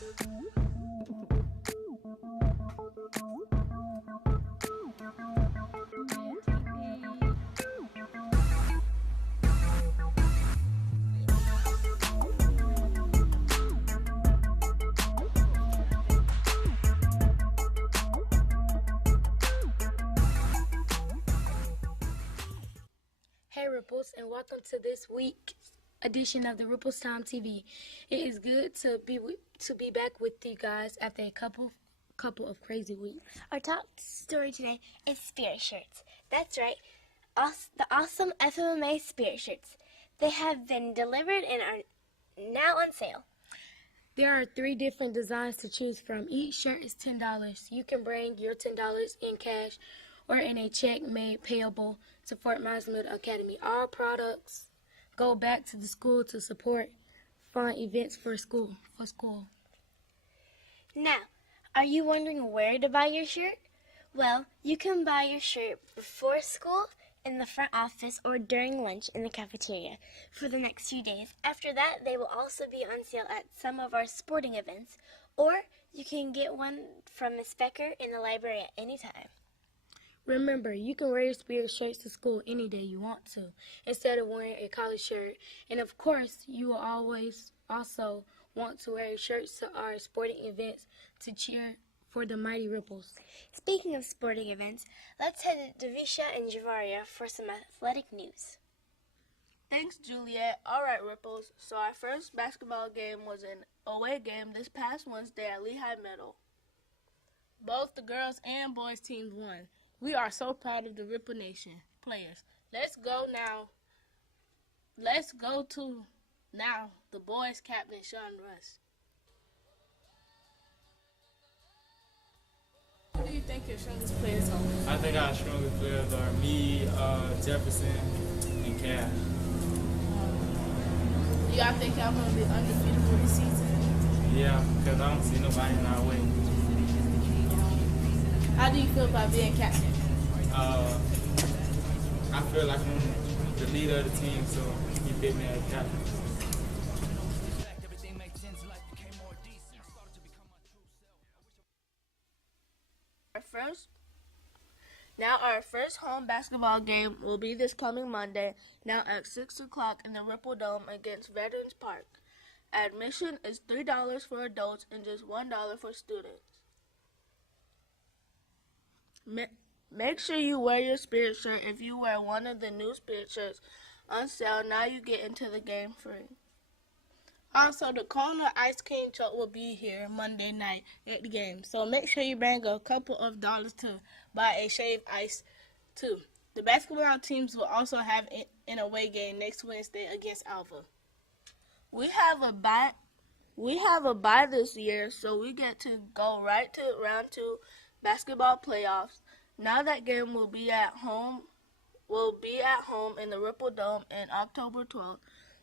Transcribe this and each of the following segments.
Hey Ripples, and welcome to this week's edition of the Rippletime-TV. It is good to be back with you guys after a couple of crazy weeks. Our top story today is spirit shirts. That's right, the awesome FMMA spirit shirts. They have been delivered and are now on sale. There are 3 different designs to choose from. Each shirt is $10. You can bring your $10 in cash or in a check made payable to Fort Myers Middle Academy. All products go back to the school to support fun events for school. Now, are you wondering where to buy your shirt? Well, you can buy your shirt before school, in the front office, or during lunch in the cafeteria for the next few days. After that, they will also be on sale at some of our sporting events, or you can get one from Miss Becker in the library at any time. Remember, you can wear your spirit shirts to school any day you want to, instead of wearing a college shirt. And of course, you will always also want to wear shirts to our sporting events to cheer for the Mighty Ripples. Speaking of sporting events, let's head to Davisha and Javaria for some athletic news. Thanks, Juliet. All right, Ripples. So our first basketball game was an away game this past Wednesday at Lehigh Middle. Both the girls and boys teams won. We are so proud of the Ripple Nation players. Let's go to the boys' captain, Sean Russ. Who do you think your strongest players are? I think our strongest players are me, Jefferson, and Cash. Do y'all think y'all going to be undefeated for this season? Yeah, because I don't see nobody in our way. How do you feel about being captain? I feel like I'm the leader of the team, so he picked me as captain. Our first home basketball game will be this coming Monday, now at 6 o'clock in the Ripple Dome against Veterans Park. Admission is $3 for adults and just $1 for students. Make sure you wear your spirit shirt. If you wear one of the new spirit shirts on sale, now you get into the game free. Also, the Kona Ice Cream truck will be here Monday night at the game, so make sure you bring a couple of dollars to buy a shaved ice too. The basketball teams will also have an away game next Wednesday against Alva. We have a bye this year, so we get to go right to round 2 basketball playoffs. Now that game will be at home in the Ripple Dome on October 12th,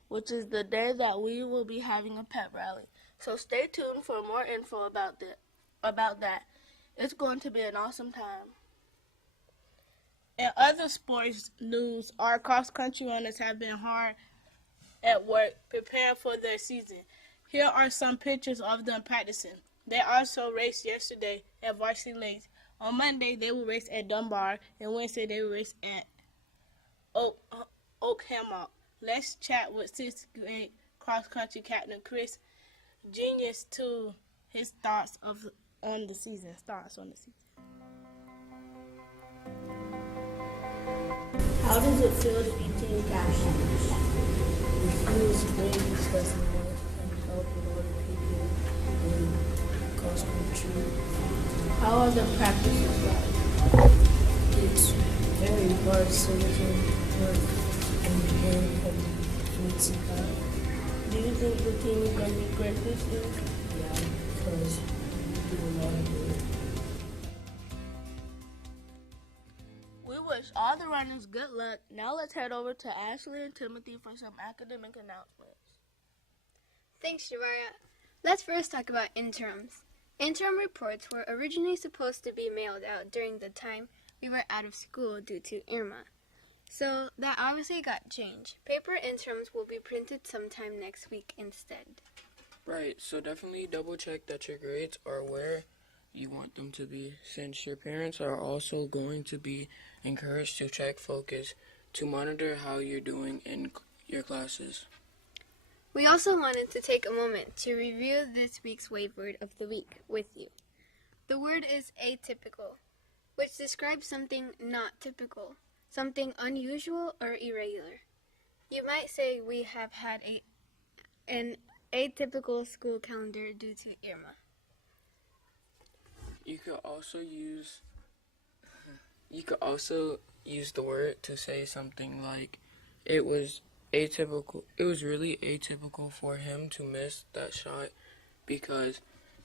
which is the day that we will be having a pep rally. So stay tuned for more info about that. It's going to be an awesome time. In other sports news, our cross-country runners have been hard at work preparing for their season. Here are some pictures of them practicing. They also raced yesterday at Varsity Lakes. On Monday, they will race at Dunbar, and Wednesday, they will race at Oak Hammock. Let's chat with 6th grade cross-country captain Chris Genius to his thoughts on the season. How does it feel to be team captain? It feels great because I can help a lot of people in cross country. How are the practices like? It's very hard, so we can work and learn from fleets and that. Do you think the team is going to be great this year? Yeah, because we do a lot of it. We wish all the runners good luck. Now let's head over to Ashley and Timothy for some academic announcements. Thanks, Javaria. Let's first talk about interims. Interim reports were originally supposed to be mailed out during the time we were out of school due to Irma. So that obviously got changed. Paper interims will be printed sometime next week instead. Right, so definitely double check that your grades are where you want them to be, since your parents are also going to be encouraged to check focus to monitor how you're doing in your classes. We also wanted to take a moment to review this week's wave word of the week with you. The word is atypical, which describes something not typical, something unusual or irregular. You might say we have had an atypical school calendar due to Irma. You could also use the word to say something like it was really atypical for him to miss that shot because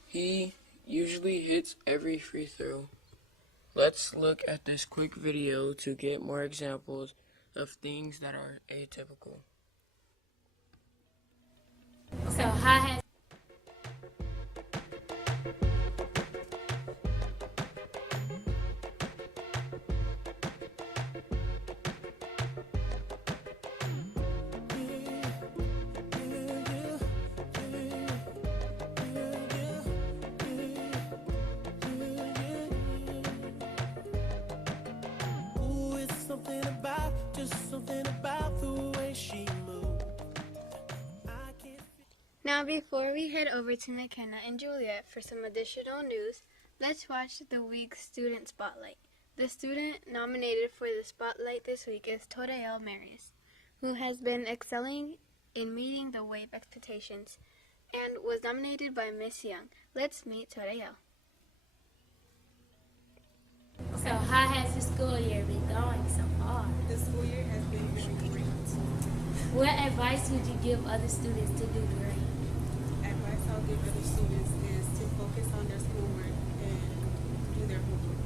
he usually hits every free throw. Let's look at this quick video to get more examples of things that are atypical. So hi. Now before we head over to McKenna and Juliet for some additional news, let's watch the week's Student Spotlight. The student nominated for the Spotlight this week is Torael Marius, who has been excelling in meeting the WAVE expectations and was nominated by Miss Young. Let's meet Torael. So how has the school year been going so far? The school year has been very great. What advice would you give other students to do great? Advice I'll give other students is to focus on their schoolwork and do their homework.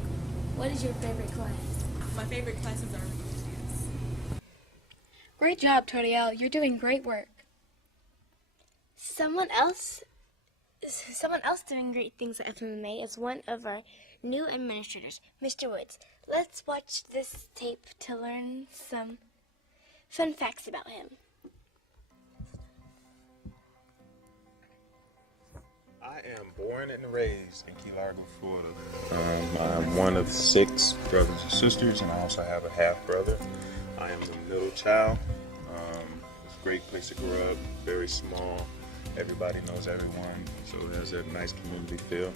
What is your favorite class? My favorite classes are religions. Great job, Torael. You're doing great work. Someone else doing great things at FMMA is one of our new administrators, Mr. Woods. Let's watch this tape to learn some fun facts about him. I am born and raised in Key Largo, Florida. I'm one of 6 brothers and sisters, and I also have a half brother. I am the middle child. It's a great place to grow up, very small. Everybody knows everyone, so it has a nice community feel.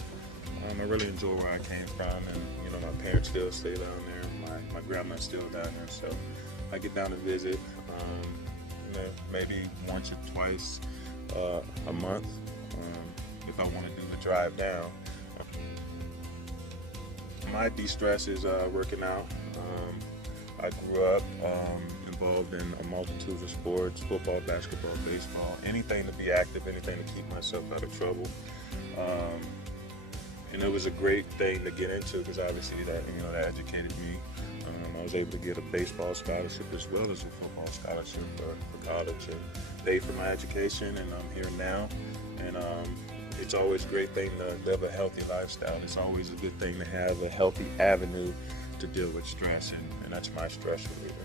I really enjoy where I came from, and my parents still stay down there. My grandma's still down there, so I get down to visit. Maybe once or twice a month if I want to do the drive down. My de-stress is working out. I grew up involved in a multitude of sports: football, basketball, baseball, anything to be active, anything to keep myself out of trouble. And it was a great thing to get into because obviously that educated me. I was able to get a baseball scholarship as well as a football scholarship for college and pay for my education, and I'm here now. And it's always a great thing to live a healthy lifestyle. It's always a good thing to have a healthy avenue to deal with stress, and that's my stress reliever.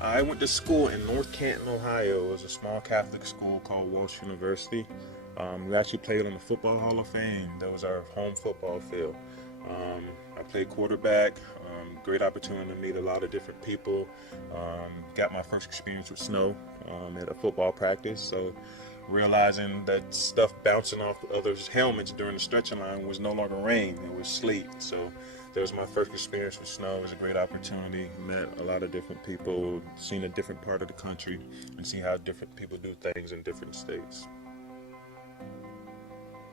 I went to school in North Canton, Ohio. It was a small Catholic school called Walsh University. We actually played on the Football Hall of Fame. That was our home football field. I played quarterback. Great opportunity to meet a lot of different people. Got my first experience with snow at a football practice. So realizing that stuff bouncing off others' helmets during the stretching line was no longer rain, it was sleet. So that was my first experience with snow. It was a great opportunity. Met a lot of different people, seen a different part of the country, and see how different people do things in different states.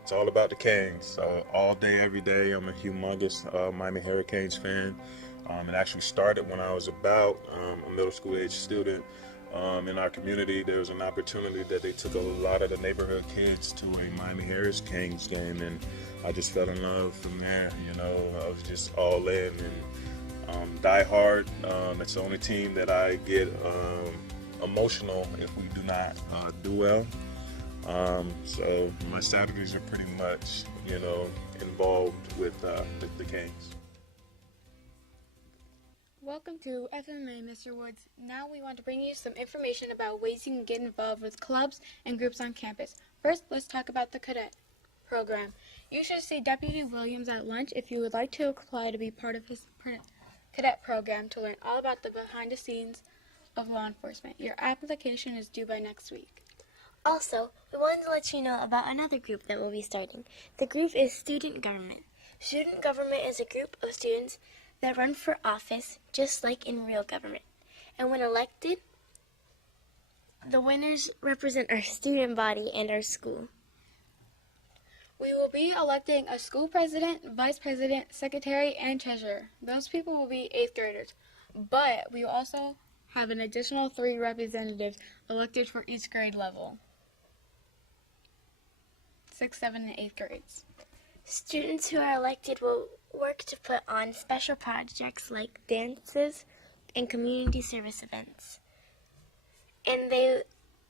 It's all about the Canes. So all day, every day, I'm a humongous Miami Hurricanes fan. It actually started when I was about a middle school age student. In our community, there was an opportunity that they took a lot of the neighborhood kids to a Miami Hurricanes game, and I just fell in love from there. I was just all in and die hard. It's the only team that I get emotional if we do not do well. So my Saturdays are pretty much, involved with the Canes. Welcome to FMA, Mr. Woods. Now we want to bring you some information about ways you can get involved with clubs and groups on campus. First, let's talk about the cadet program. You should see Deputy Williams at lunch if you would like to apply to be part of his cadet program to learn all about the behind the scenes of law enforcement. Your application is due by next week. Also, we wanted to let you know about another group that will be starting. The group is Student Government. Student Government is a group of students that run for office just like in real government. And when elected, the winners represent our student body and our school. We will be electing a school president, vice president, secretary, and treasurer. Those people will be 8th graders. But we will also have an additional 3 representatives elected for each grade level. 6th, 7th, and 8th grades. Students who are elected will work to put on special projects like dances and community service events. And they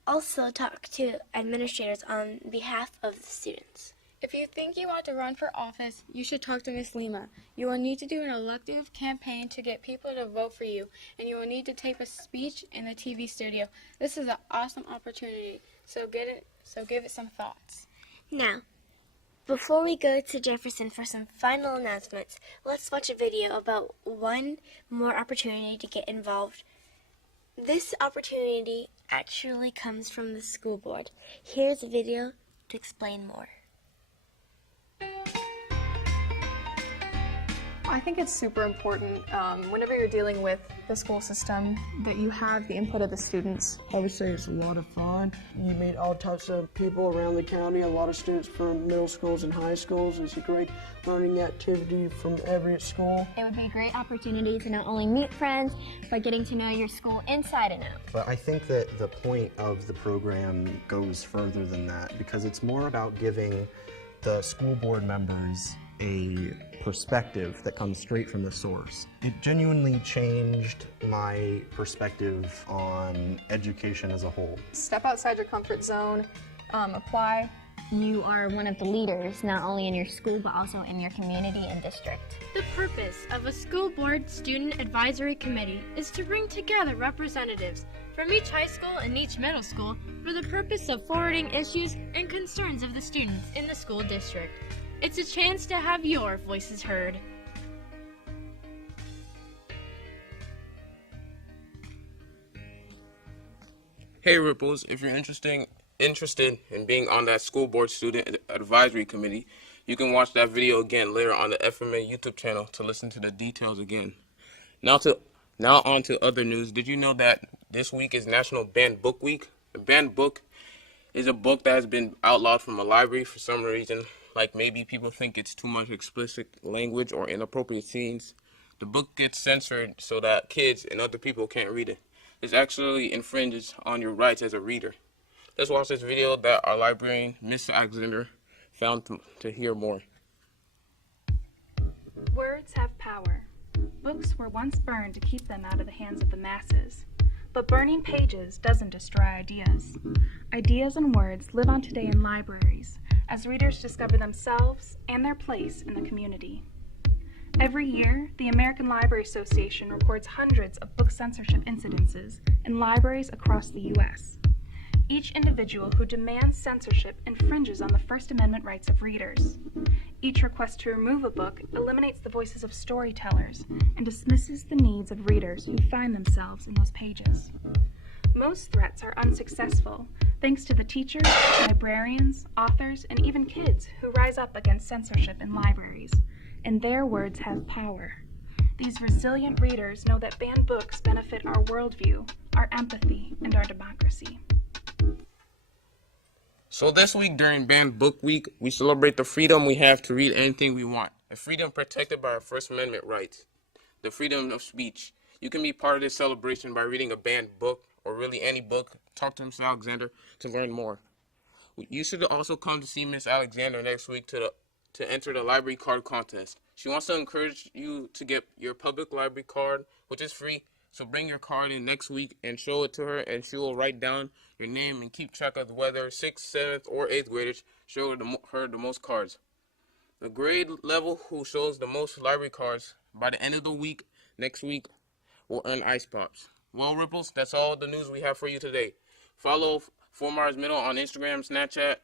also talk to administrators on behalf of the students. If you think you want to run for office, you should talk to Miss Lima. You will need to do an elective campaign to get people to vote for you, and you will need to tape a speech in the TV studio. This is an awesome opportunity, so give it some thoughts. Now, before we go to Jefferson for some final announcements, let's watch a video about one more opportunity to get involved. This opportunity actually comes from the school board. Here's a video to explain more. I think it's super important whenever you're dealing with the school system that you have the input of the students. I would say it's a lot of fun. You meet all types of people around the county, a lot of students from middle schools and high schools. It's a great learning activity from every school. It would be a great opportunity to not only meet friends, but getting to know your school inside and out. But I think that the point of the program goes further than that because it's more about giving the school board members a perspective that comes straight from the source. It genuinely changed my perspective on education as a whole. Step outside your comfort zone, apply. You are one of the leaders, not only in your school, but also in your community and district. The purpose of a school board student advisory committee is to bring together representatives from each high school and each middle school for the purpose of forwarding issues and concerns of the students in the school district. It's a chance to have your voices heard. Hey Ripples, if you're interested in being on that school board student advisory committee, you can watch that video again later on the FMA YouTube channel to listen to the details again. Now on to other news. Did you know that this week is National Banned Book Week? A banned book is a book that has been outlawed from a library for some reason, like maybe people think it's too much explicit language or inappropriate scenes. The book gets censored so that kids and other people can't read it. This actually infringes on your rights as a reader. Let's watch this video that our librarian, Miss Alexander, found to hear more. Words have power. Books were once burned to keep them out of the hands of the masses. But burning pages doesn't destroy ideas. Ideas and words live on today in libraries, as readers discover themselves and their place in the community. Every year, the American Library Association records hundreds of book censorship incidences in libraries across the U.S. Each individual who demands censorship infringes on the First Amendment rights of readers. Each request to remove a book eliminates the voices of storytellers and dismisses the needs of readers who find themselves in those pages. Most threats are unsuccessful, thanks to the teachers, librarians, authors, and even kids who rise up against censorship in libraries. And their words have power. These resilient readers know that banned books benefit our worldview, our empathy, and our democracy. So this week during Banned Book Week, we celebrate the freedom we have to read anything we want. A freedom protected by our First Amendment rights. The freedom of speech. You can be part of this celebration by reading a banned book, or really any book. Talk to Miss Alexander to learn more. You should also come to see Miss Alexander next week to enter the library card contest. She wants to encourage you to get your public library card, which is free. So bring your card in next week and show it to her, and she will write down your name and keep track of whether 6th, 7th, or 8th graders show her the most cards. The grade level who shows the most library cards by the end of the week, next week, or earn ice pops. Well, Ripples, that's all the news we have for you today. Follow Fort Myers Middle on Instagram, Snapchat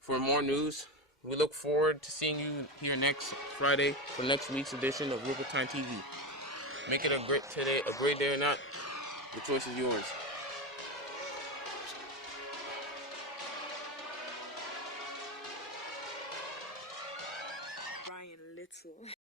for more news. We look forward to seeing you here next Friday for next week's edition of Rippletime-TV. Make it a great day or not. The choice is yours. Brian Little.